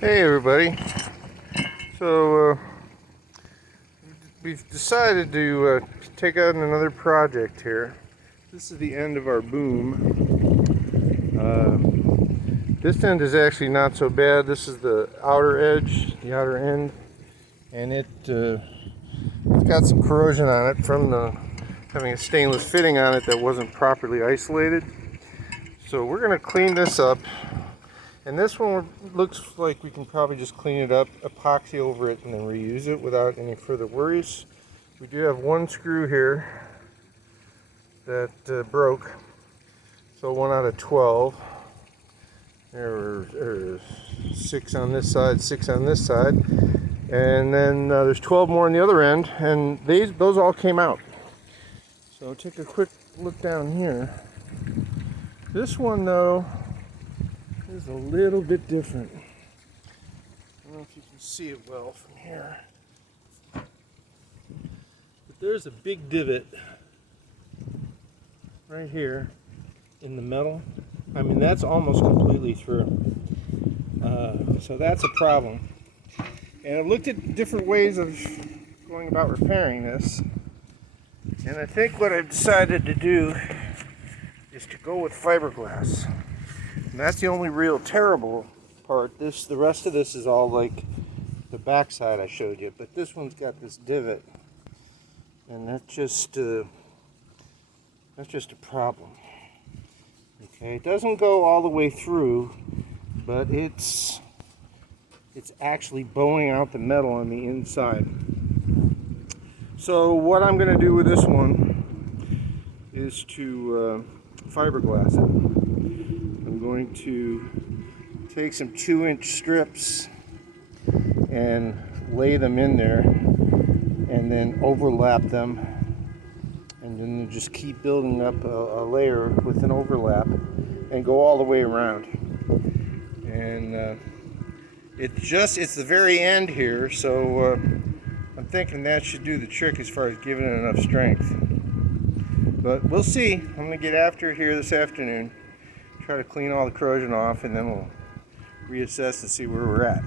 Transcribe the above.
Hey everybody. So we've decided to take on another project here. This is the end of our boom. This end is actually not so bad. This is the outer edge, the outer end, and it's got some corrosion on it from having a stainless fitting on it that wasn't properly isolated. So we're going to clean this up. And this one looks like we can probably just clean it up, epoxy over it, and then reuse it without any further worries. We do have one screw here that broke, so 1 out of 12. There's 6 on this side, 6 on this side, and then there's 12 more on the other end, and those all came out. So take a quick look down here. This one, though, is a little bit different. I don't know if you can see it well from here, but there's a big divot right here in the metal. I mean, that's almost completely through. So that's a problem. And I've looked at different ways of going about repairing this, and I think what I've decided to do is to go with fiberglass. And that's the only real terrible part. The rest of this is all like the backside I showed you, but this one's got this divot, and that's just a problem. Okay, it doesn't go all the way through, but it's actually bowing out the metal on the inside. So what I'm going to do with this one is to fiberglass it. I'm going to take some 2-inch strips and lay them in there and then overlap them, and then just keep building up a layer with an overlap and go all the way around. And it's the very end here, so I'm thinking that should do the trick as far as giving it enough strength. But we'll see. I'm going to get after it here this afternoon, try to clean all the corrosion off, and then we'll reassess and see where we're at.